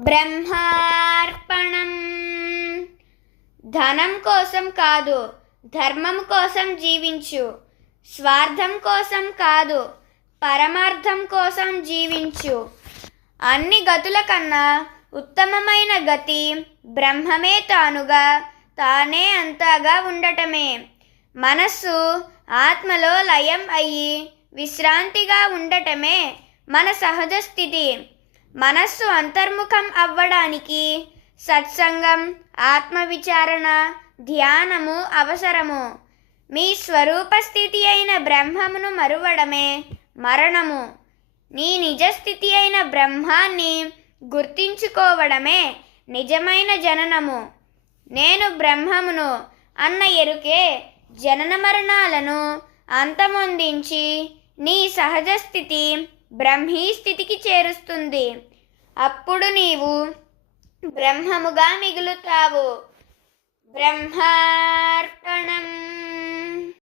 బ్రహ్మార్పణం. ధనం కోసం కాదు, ధర్మం కోసం జీవించు. స్వార్థం కోసం కాదు, పరమార్థం కోసం జీవించు. అన్ని గతుల కన్నా ఉత్తమమైన గతి బ్రహ్మమే తానుగా, తానే అంతగా ఉండటమే. మనస్సు ఆత్మలో లయం అయ్యి విశ్రాంతిగా ఉండటమే మన సహజ స్థితి. మనస్సు అంతర్ముఖం అవ్వడానికి సత్సంగం, ఆత్మవిచారణ, ధ్యానము అవసరము. మీ స్వరూప స్థితి అయిన బ్రహ్మమును మరువడమే మరణము. నీ నిజస్థితి అయిన బ్రహ్మాన్ని గుర్తించుకోవడమే నిజమైన జననము. నేను బ్రహ్మమును అన్న ఎరుకే జనన మరణాలను అంతమొందించి నీ సహజ స్థితి బ్రహ్మీ స్థితికి చేరుస్తుంది. అప్పుడు నీవు బ్రహ్మముగా మిగులుతావు. బ్రహ్మార్పణం.